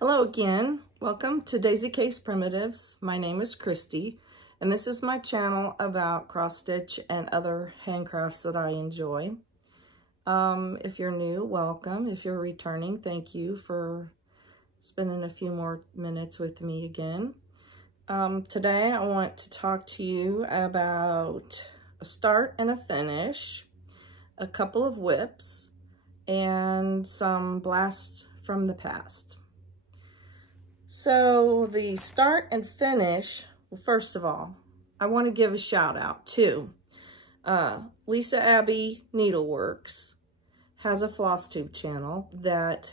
Hello again. Welcome to Daisy Case Primitives. My name is Christy, and this is my channel about cross stitch and other handcrafts that I enjoy. If you're new, welcome. If you're returning, thank you for spending a few more minutes with me again. Today I want to talk to you about a start and a finish, a couple of whips, and some blasts from the past. So the start and finish, well, first of all, I want to give a shout out to Lisa Abbey Needleworks has a FlossTube channel that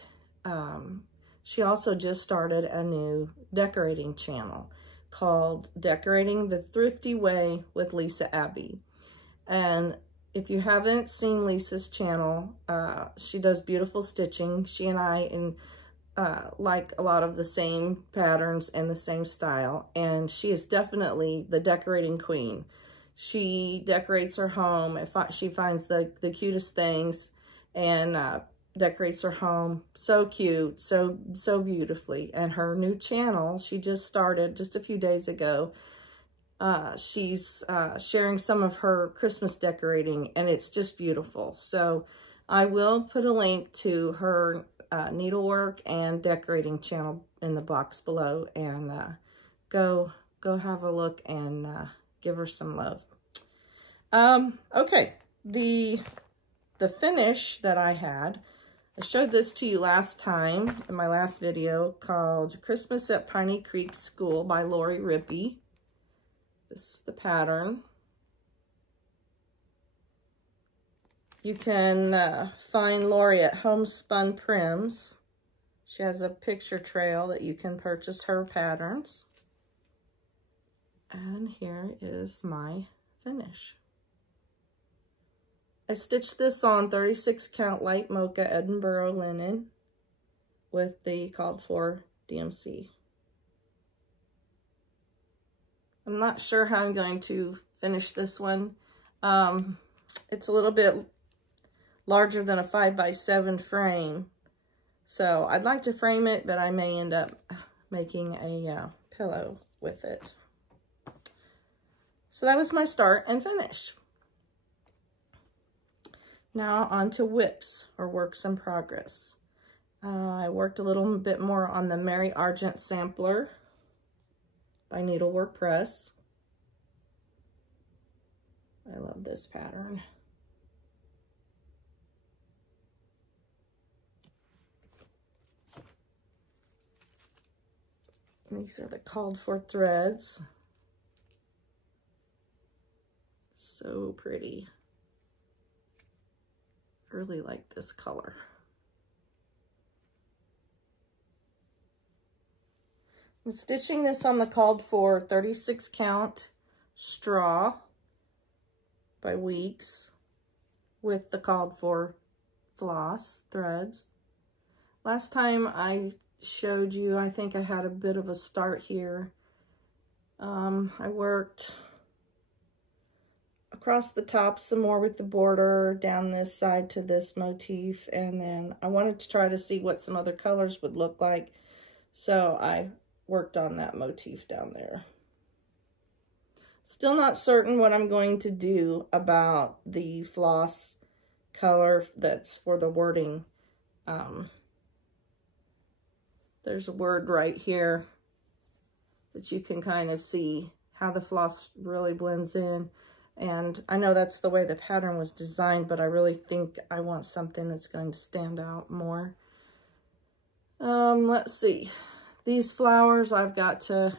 she also just started a new decorating channel called Decorating the Thrifty Way with Lisa Abbey. And if you haven't seen Lisa's channel, she does beautiful stitching. She and I like a lot of the same patterns and the same style, and she is definitely the decorating queen. She decorates her home. She finds the cutest things and decorates her home so cute, so beautifully. And her new channel, she just started just a few days ago. She's sharing some of her Christmas decorating, and it's just beautiful. So I will put a link to her needlework and decorating channel in the box below, and go have a look and give her some love. Okay, the finish that I had, I showed this to you last time in my last video, called Christmas at Piney Creek School by Lori Rippey. This is the pattern. You can find Lori at Homespun Prims. She has a picture trail that you can purchase her patterns. And here is my finish. I stitched this on 36 count light mocha Edinburgh linen with the called for DMC. I'm not sure how I'm going to finish this one. It's a little bit larger than a 5x7 frame, so I'd like to frame it, but I may end up making a pillow with it. So that was my start and finish. Now on to whips, or works in progress. I worked a little bit more on the Mary Argent Sampler by Needlework Press. I love this pattern. These are the called for threads. So pretty. Really like this color. I'm stitching this on the called for 36 count straw by Weeks with the called for floss threads. Last time I showed you, I think I had a bit of a start here. I worked across the top some more with the border down this side to this motif, and then I wanted to try to see what some other colors would look like, so I worked on that motif down there. Still not certain what I'm going to do about the floss color that's for the wording. There's a word right here that you can kind of see how the floss really blends in. And I know that's the way the pattern was designed, but I really think I want something that's going to stand out more. Let's see. These flowers I've got to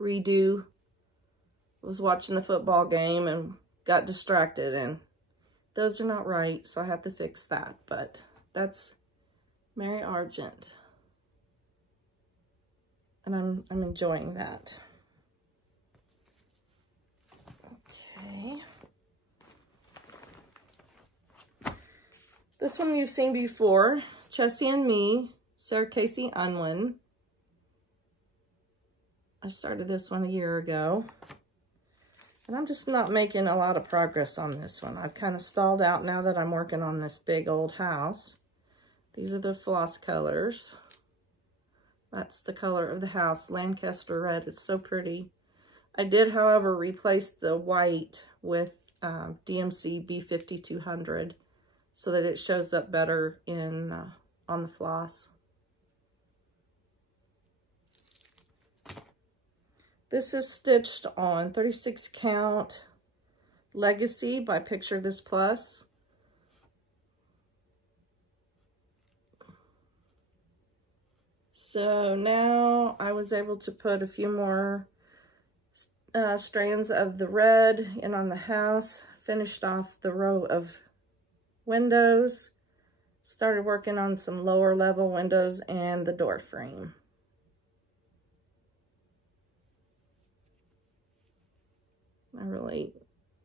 redo. I was watching the football game and got distracted, and those are not right, so I have to fix that. But that's Mary Argent. And I'm enjoying that. Okay. This one you've seen before, Chessie and Me, Sarah Casey Unwin. I started this one a year ago. And I'm just not making a lot of progress on this one. I've kind of stalled out now that I'm working on this big old house. These are the floss colors. That's the color of the house, Lancaster red. It's so pretty. I did, however, replace the white with DMC B5200 so that it shows up better in on the floss. This is stitched on 36 count Legacy by Picture This Plus. So now I was able to put a few more strands of the red in on the house, finished off the row of windows, started working on some lower level windows and the door frame. I really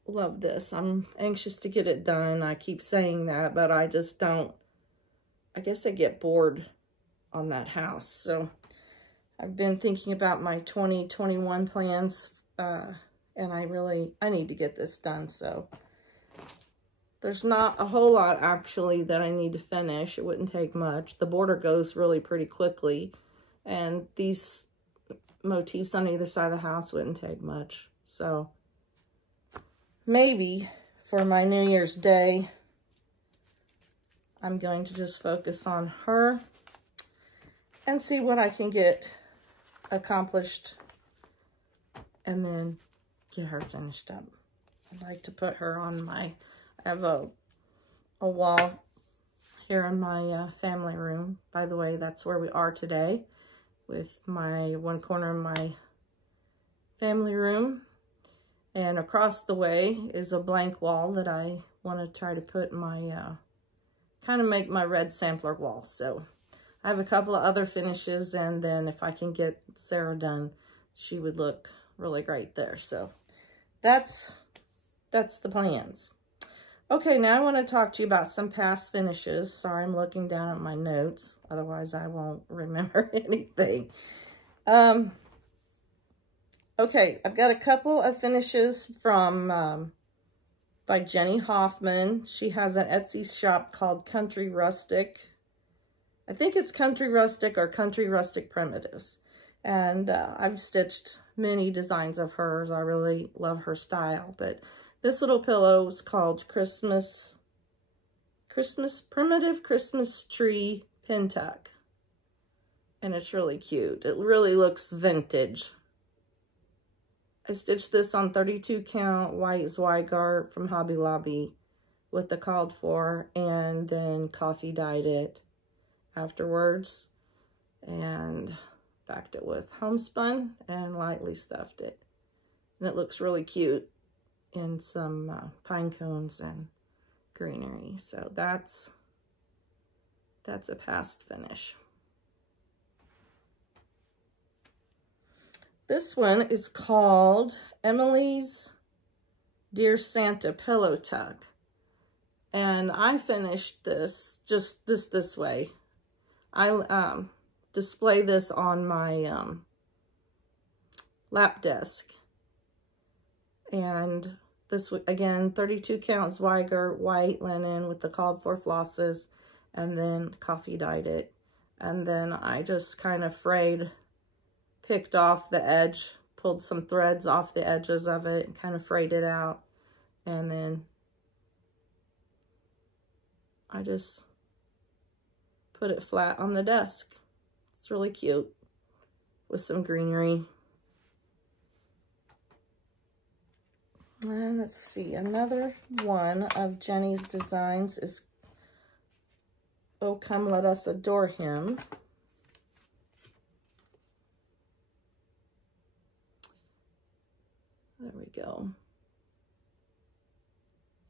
love this. I'm anxious to get it done. I keep saying that, but I just don't, I guess I get bored on that house. So I've been thinking about my 2021 plans, and I need to get this done. So there's not a whole lot actually that I need to finish. It wouldn't take much. The border goes really pretty quickly, and these motifs on either side of the house wouldn't take much. So maybe for my New Year's Day, I'm going to just focus on her and see what I can get accomplished and then get her finished up. I'd like to put her on my, I have a wall here in my family room. By the way, that's where we are today, with my one corner of my family room. And across the way is a blank wall that I want to try to put my, kind of make my red sampler wall. So I have a couple of other finishes, and then if I can get Sarah done, she would look really great there. So that's the plans. Okay, now I want to talk to you about some past finishes. Sorry, I'm looking down at my notes. Otherwise, I won't remember anything. Okay, I've got a couple of finishes from by Jenny Hoffman. She has an Etsy shop called Country Rustic. I think it's Country Rustic or Country Rustic Primitives. And I've stitched many designs of hers. I really love her style. But this little pillow is called Primitive Christmas Tree Pin Tuck. And it's really cute. It really looks vintage. I stitched this on 32 count white Zweigart from Hobby Lobby with the called for, and then coffee dyed it afterwards and backed it with homespun and lightly stuffed it. And it looks really cute in some pine cones and greenery. So that's a past finish. This one is called Emily's Dear Santa Pillow Tuck. And I finished this just this way. I display this on my lap desk. And this, again, 32 count Zweigart white linen with the called for flosses, and then coffee dyed it. And then I just kind of picked off the edge, pulled some threads off the edges of it, and kind of frayed it out. And then I just put it flat on the desk. It's really cute with some greenery. And let's see, another one of Jenny's designs is Oh Come Let Us Adore Him. There we go.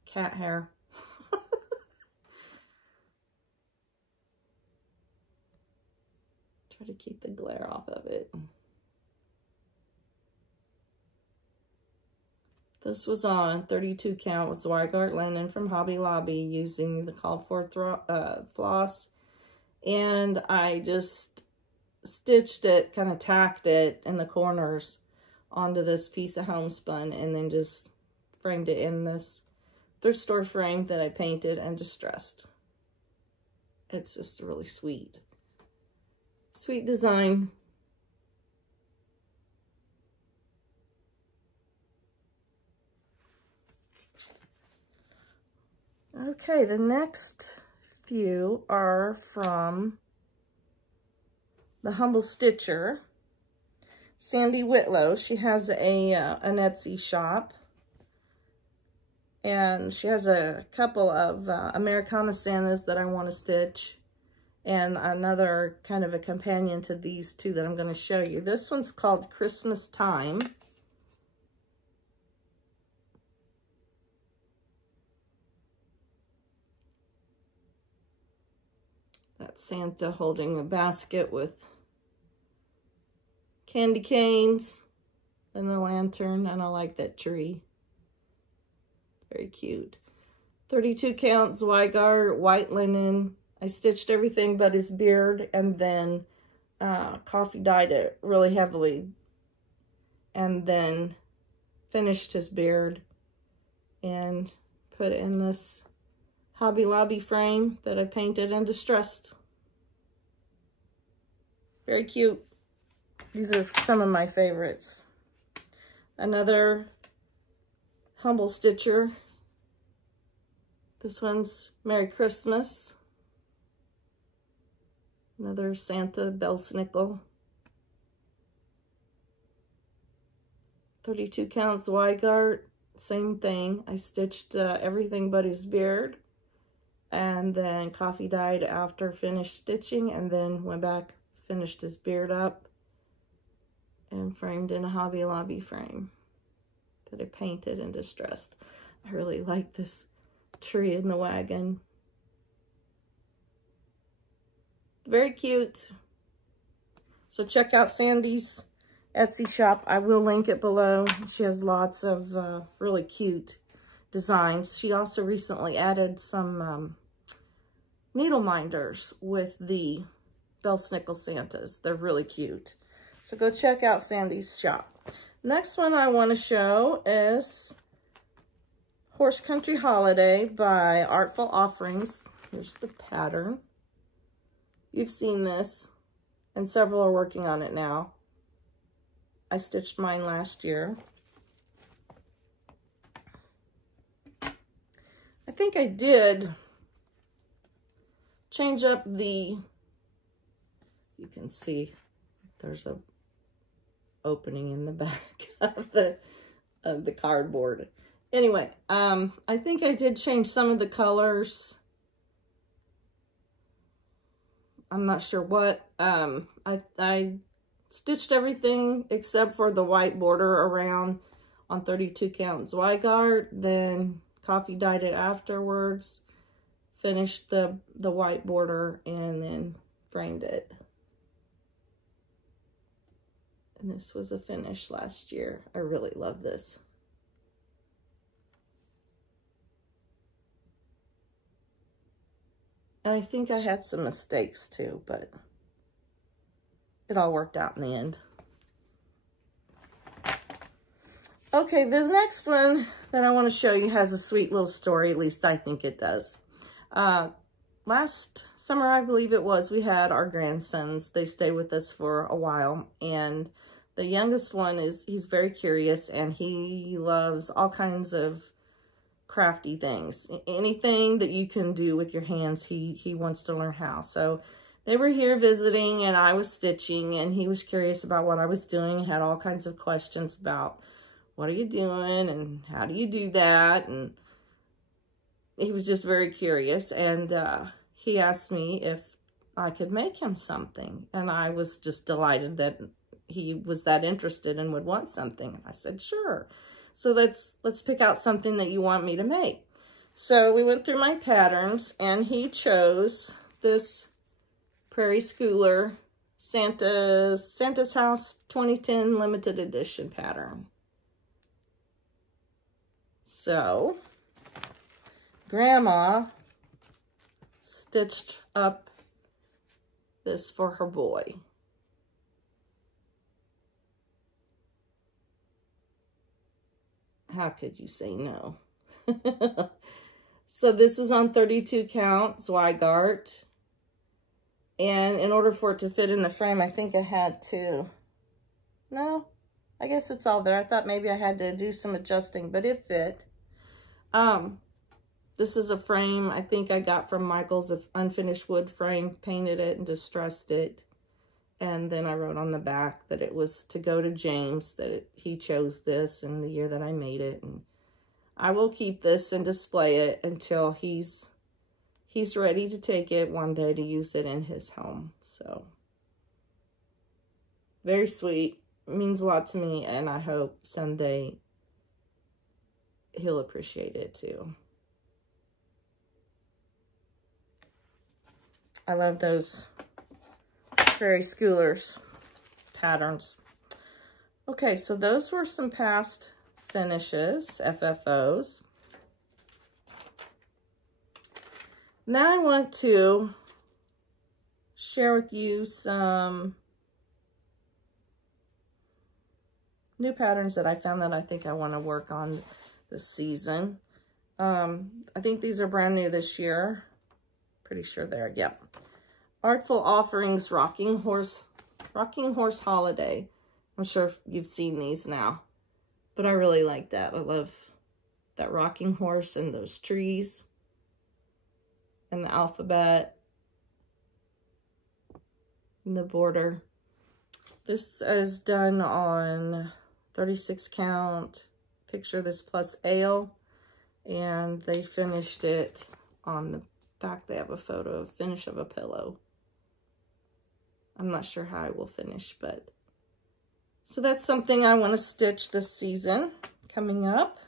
Cat hair. Try to keep the glare off of it. This was on 32 count with Zweigart linen from Hobby Lobby using the called for floss. And I just stitched it, kind of tacked it in the corners onto this piece of homespun, and then just framed it in this thrift store frame that I painted and distressed. It's just really sweet. Sweet design. Okay, the next few are from TheHumbleStitcher. Sandy Whitlow, she has an Etsy shop. And she has a couple of Americana Santas that I want to stitch. And another kind of a companion to these two that I'm going to show you. This one's called Christmas Time. That's Santa holding a basket with candy canes and a lantern, and I like that tree. Very cute. 32 count Zweigart, white linen. I stitched everything but his beard, and then coffee dyed it really heavily, and then finished his beard and put it in this Hobby Lobby frame that I painted and distressed. Very cute. These are some of my favorites. Another HumbleStitcher. This one's Merry Christmas. Another Santa Belsnickel. 32 count Zweigart. Same thing. I stitched everything but his beard. And then coffee dyed after finished stitching. And then went back, finished his beard up. And framed in a Hobby Lobby frame that I painted and distressed. I really like this tree in the wagon. Very cute. So check out Sandy's Etsy shop. I will link it below. She has lots of really cute designs. She also recently added some needle minders with the Belsnickel Santas. They're really cute. So go check out Sandy's shop. Next one I want to show is Horse Country Holiday by Artful Offerings. Here's the pattern. You've seen this, and several are working on it now. I stitched mine last year. I think I did change up the, you can see there's a opening in the back of the cardboard. Anyway, I think I did change some of the colors. I'm not sure what. I stitched everything except for the white border around on 32 count Zweigart, then coffee dyed it afterwards, finished the white border, and then framed it. And this was a finish last year. I really love this. And I think I had some mistakes too, but it all worked out in the end. Okay, this next one that I want to show you has a sweet little story. At least I think it does. Last summer, I believe it was, we had our grandsons. They stayed with us for a while, and the youngest one he's very curious, and he loves all kinds of crafty things. Anything that you can do with your hands, he wants to learn how. So they were here visiting, and I was stitching, and he was curious about what I was doing, had all kinds of questions about what are you doing and how do you do that, and he was just very curious, and he asked me if I could make him something, and I was just delighted that he was that interested and would want something. I said, sure. So let's pick out something that you want me to make. So we went through my patterns, and he chose this Prairie Schooler Santa's House 2010 limited edition pattern. So Grandma stitched up this for her boy. How could you say no? So this is on 32 count Zweigart. And in order for it to fit in the frame, I think I had to, no, I guess it's all there. I thought maybe I had to do some adjusting, but it fit. This is a frame I think I got from Michael's, an unfinished wood frame, painted it and distressed it. And then I wrote on the back that it was to go to James, that he chose this in the year that I made it. And I will keep this and display it until he's ready to take it one day to use it in his home. So, very sweet. It means a lot to me, and I hope someday he'll appreciate it too. I love those Prairie Schoolers patterns. Okay, so those were some past finishes, FFOs. Now I want to share with you some new patterns that I found that I think I want to work on this season. I think these are brand new this year. Pretty sure they're, yep. Artful Offerings Rocking Horse Holiday. I'm sure you've seen these now, but I really like that. I love that rocking horse and those trees and the alphabet and the border. This is done on 36 count. Picture this plus ale, and they finished it on the back. They have a photo of finish of a pillow. I'm not sure how I will finish, but so that's something I want to stitch this season coming up.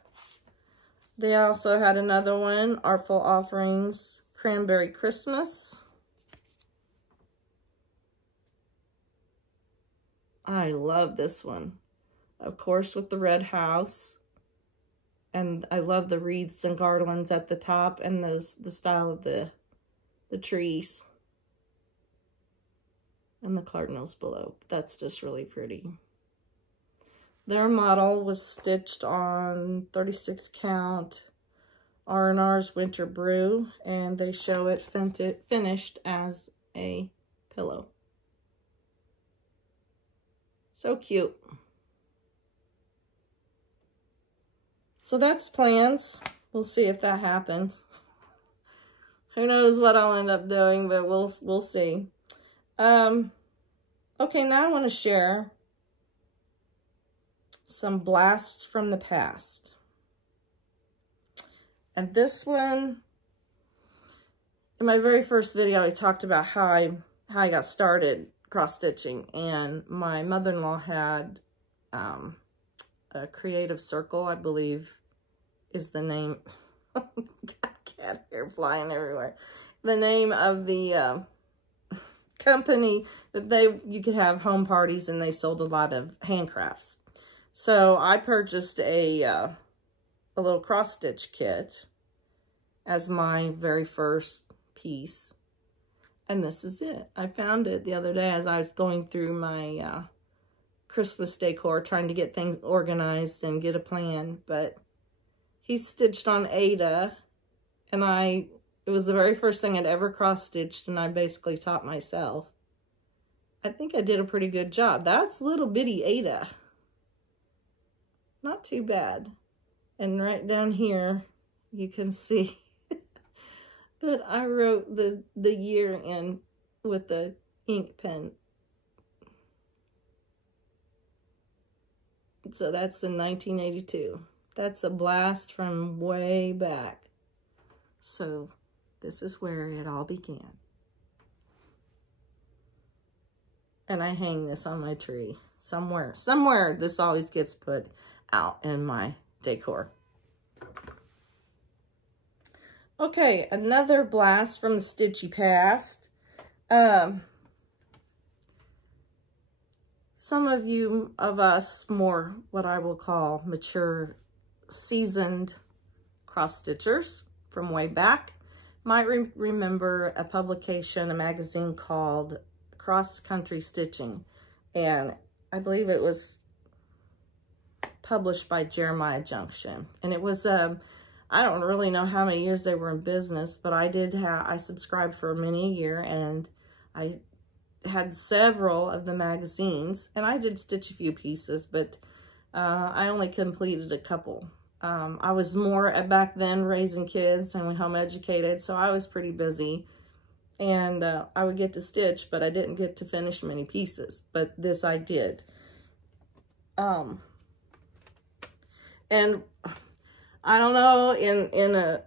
They also had another one, Artful Offerings Cranberry Christmas. I love this one. Of course, with the red house. And I love the wreaths and garlands at the top and the style of the trees. And the cardinals below. That's just really pretty. Their model was stitched on 36 count R&R's Winter Brew, and they show it finished as a pillow. So cute. So that's plans. We'll see if that happens. Who knows what I'll end up doing, but we'll see. Okay, now I want to share some blasts from the past. And this one, in my very first video, I talked about how I got started cross-stitching, and my mother-in-law had a creative circle, I believe is the name. Cat hair flying everywhere. The name of the company that you could have home parties, and they sold a lot of handcrafts. So I purchased a little cross-stitch kit as my very first piece. And this is it. I found it the other day as I was going through my Christmas decor, trying to get things organized and get a plan. But he's stitched on Ada, and it was the very first thing I'd ever cross-stitched, and I basically taught myself. I think I did a pretty good job. That's little bitty Ada. Not too bad. And right down here, you can see that I wrote the year in with the ink pen. So that's in 1982. That's a blast from way back. So this is where it all began. And I hang this on my tree somewhere. Somewhere this always gets put out in my decor. Okay, another blast from the Stitchy past. Some of us more what I will call mature, seasoned cross-stitchers from way back might remember a publication, a magazine called Cross Country Stitching. And I believe it was published by Jeremiah Junction. And it was, I don't really know how many years they were in business, but I subscribed for many a year, and I had several of the magazines, and I did stitch a few pieces, but I only completed a couple. I was more back then raising kids and home educated, so I was pretty busy, and I would get to stitch, but I didn't get to finish many pieces, but this I did. And I don't know, in a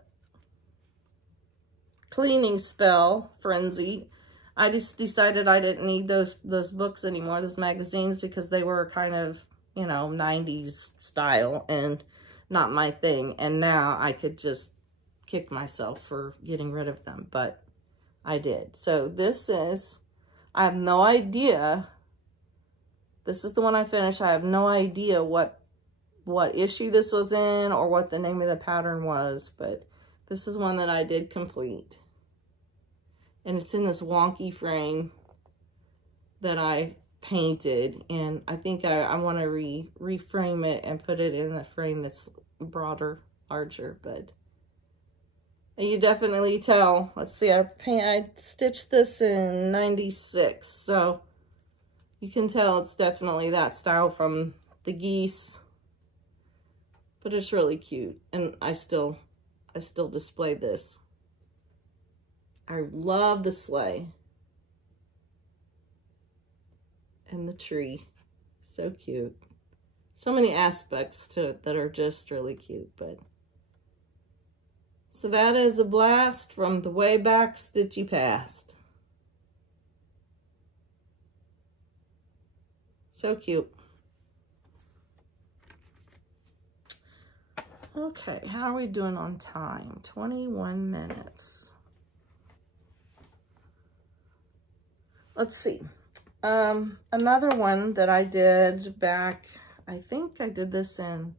cleaning spell frenzy, I just decided I didn't need those books anymore, those magazines, because they were kind of, you know, 90s style and not my thing. And now I could just kick myself for getting rid of them, but I did. So this is, I have no idea. This is the one I finished. I have no idea what issue this was in or what the name of the pattern was, but this is one that I did complete. And it's in this wonky frame that I painted, and I think I want to reframe it and put it in a frame that's broader, larger, but you definitely tell. Let's see, I stitched this in 96, so you can tell it's definitely that style from the geese, but it's really cute, and I still display this. I love the sleigh and the tree. So cute. So many aspects to it that are just really cute. But so that is a blast from the way back Stitchy past. So cute. Okay, how are we doing on time? 21 minutes. Let's see. Another one that I did back, I think I did this in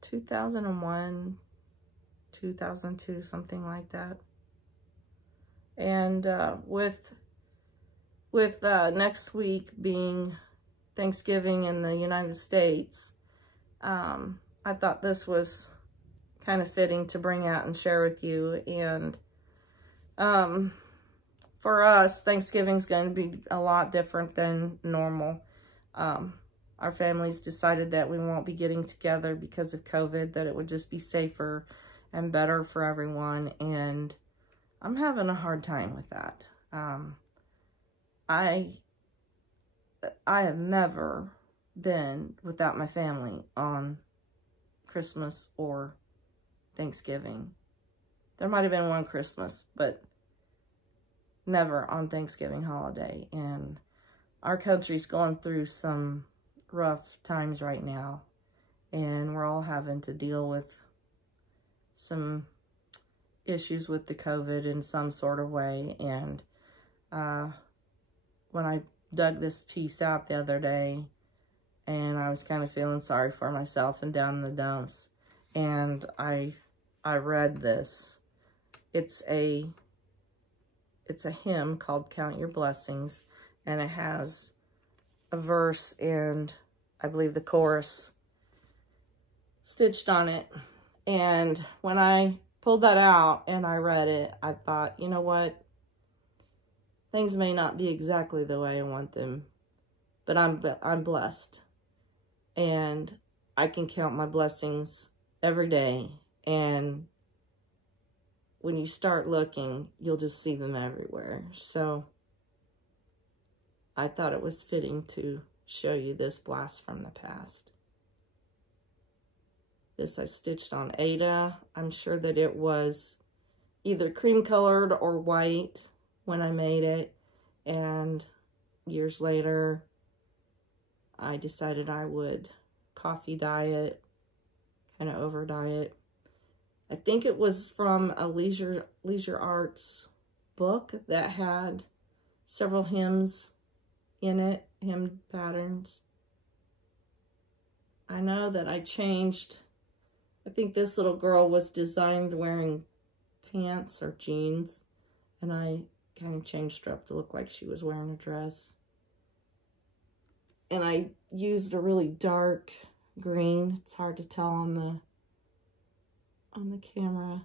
2001, 2002, something like that. And with next week being Thanksgiving in the United States, I thought this was kind of fitting to bring out and share with you. And for us, Thanksgiving's going to be a lot different than normal. Our families decided that we won't be getting together because of COVID, that it would just be safer and better for everyone, and I'm having a hard time with that. I have never been without my family on Christmas or Thanksgiving. There might have been one Christmas, but never on Thanksgiving holiday. And our country's going through some rough times right now, and we're all having to deal with some issues with the COVID in some sort of way. And when I dug this piece out the other day, and I was kind of feeling sorry for myself and down in the dumps, and I read this. It's a hymn called Count Your Blessings, and it has a verse and I believe the chorus stitched on it. And when I pulled that out and I read it, I thought, you know what? Things may not be exactly the way I want them, but I'm blessed. And I can count my blessings every day. And when you start looking, you'll just see them everywhere. So I thought it was fitting to show you this blast from the past. This I stitched on Ada. I'm sure that it was either cream colored or white when I made it. And years later, I decided I would coffee dye it, kind of over dye it. I think it was from a Leisure Arts book that had several hymns in it, hymn patterns. I know that I changed, I think this little girl was designed wearing pants or jeans, and I kind of changed her up to look like she was wearing a dress. And I used a really dark green. It's hard to tell on the camera.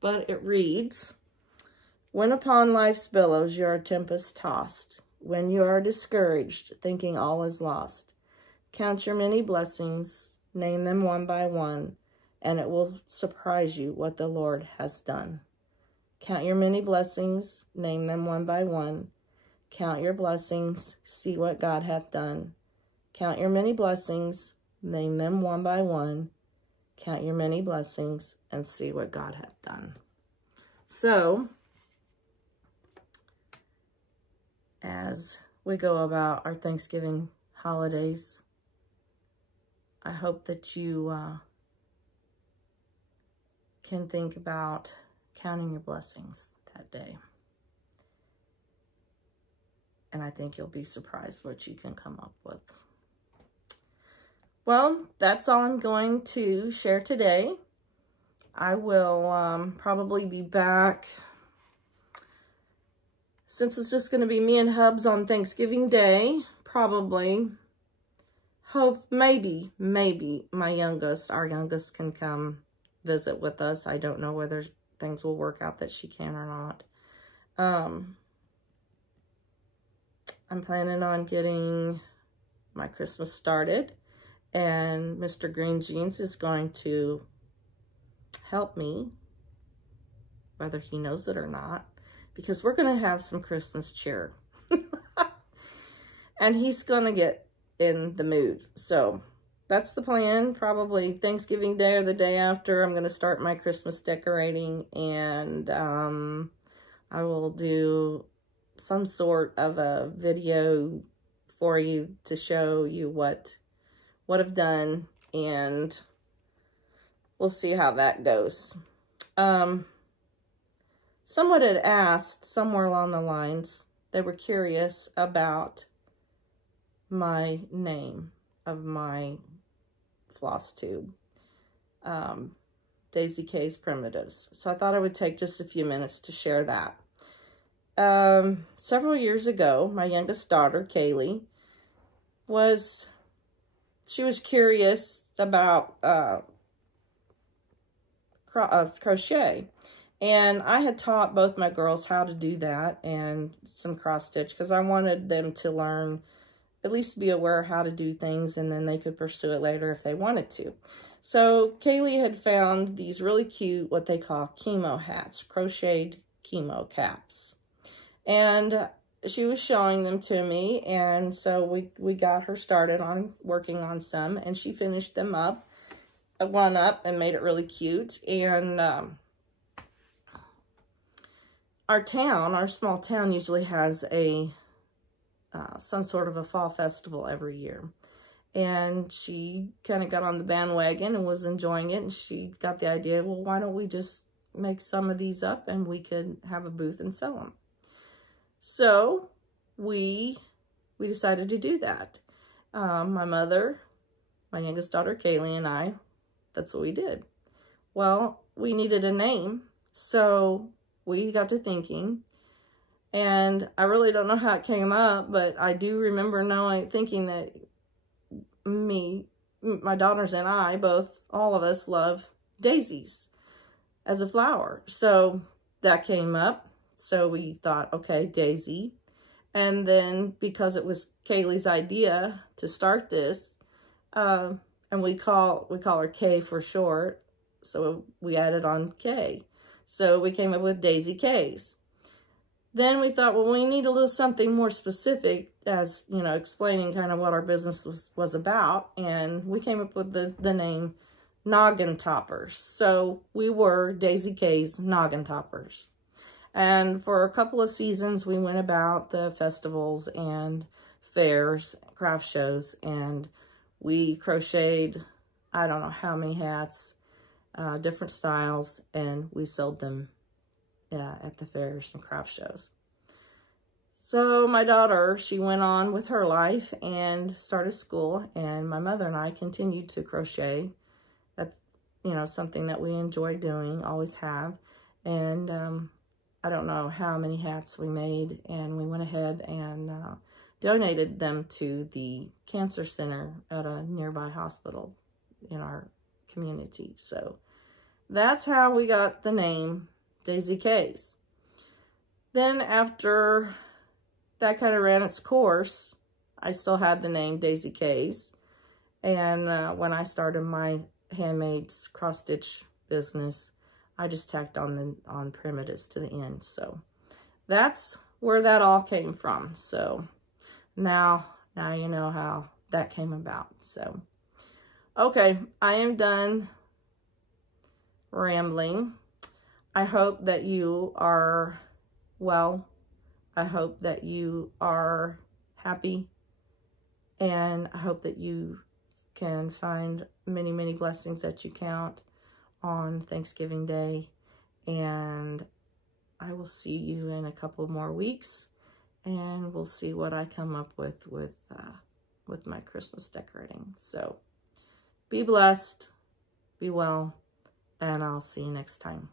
but it reads, when upon life's billows you are tempest tossed, when you are discouraged, thinking all is lost, count your many blessings, name them one by one, and it will surprise you what the Lord has done. Count your many blessings, name them one by one. Count your blessings, see what God hath done. Count your many blessings, name them one by one. Count your many blessings and see what God hath done. So, as we go about our Thanksgiving holidays, I hope that you can think about counting your blessings that day. And I think you'll be surprised what you can come up with. Well, that's all I'm going to share today. I will probably be back, since it's just going to be me and Hubs on Thanksgiving Day, probably. Hope, maybe our youngest can come visit with us. I don't know whether things will work out that she can or not. I'm planning on getting my Christmas started, and Mr. Green Jeans is going to help me, whether he knows it or not, because we're going to have some Christmas cheer. And he's going to get in the mood. So that's the plan. Probably Thanksgiving Day or the day after, I'm going to start my Christmas decorating, and I will do some sort of a video for you to show you what I've done, and we'll see how that goes. Someone had asked somewhere along the lines, they were curious about my name of my FlossTube, Daisy K's Primitives. So I thought I would take just a few minutes to share that. Several years ago, my youngest daughter, Kaylee, was curious about crochet. And I had taught both my girls how to do that and some cross stitch, because I wanted them to learn, at least be aware of how to do things, and then they could pursue it later if they wanted to. So Kaylee had found these really cute, what they call chemo hats, crocheted chemo caps. And she was showing them to me, and so we got her started on working on some, and she finished them up, one up, and made it really cute. And our small town usually has a some sort of a fall festival every year. And she kind of got on the bandwagon and was enjoying it, and she got the idea, well, why don't we just make some of these up and we could have a booth and sell them. So we decided to do that. My mother, my youngest daughter, Kaylee, and I, that's what we did. Well, we needed a name, so we got to thinking, and I really don't know how it came up, but I do remember thinking that my daughters and I, all of us love daisies as a flower. So that came up. So we thought, okay, Daisy. And then because it was Kaylee's idea to start this, and we call her K for short, so we added on K. So we came up with Daisy K's. Then we thought, well, we need a little something more specific, as, you know, explaining kind of what our business was about. And we came up with the name Noggin Toppers. So we were Daisy K's Noggin Toppers. And for a couple of seasons, we went about the festivals and fairs, craft shows, and we crocheted, I don't know how many hats, different styles, and we sold them at the fairs and craft shows. So my daughter, she went on with her life and started school, and my mother and I continued to crochet. That's, you know, something that we enjoy doing, always have. And I don't know how many hats we made, and we went ahead and donated them to the cancer center at a nearby hospital in our community. So that's how we got the name Daisy K's. Then after that kind of ran its course, I still had the name Daisy K's. And when I started my handmade cross stitch business, I just tacked on primitives to the end. So that's where that all came from. So now you know how that came about. So, okay, I am done rambling. I hope that you are well. I hope that you are happy. And I hope that you can find many, many blessings that you count on Thanksgiving Day. And I will see you in a couple more weeks, and we'll see what I come up with my Christmas decorating. So be blessed, be well, and I'll see you next time.